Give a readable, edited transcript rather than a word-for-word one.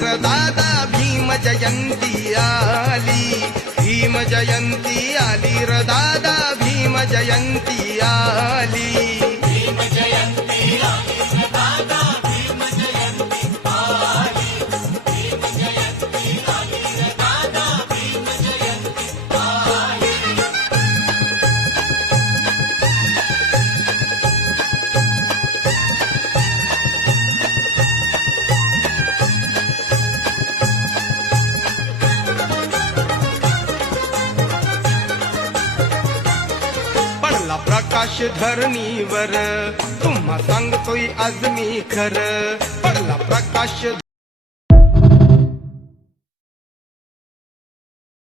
र दादा, भीम जयंती आली, भीम जयंती आली र दादा, भीम जयंती आली. भीम जयंती आली रे दादा, भीम जयंती आली. भीम जयंती आली रे दादा, भीम जयंती आली. पडला प्रकाश धरणीवर, तुम्हा सांगतोय आज मी खरं. पडला प्रकाश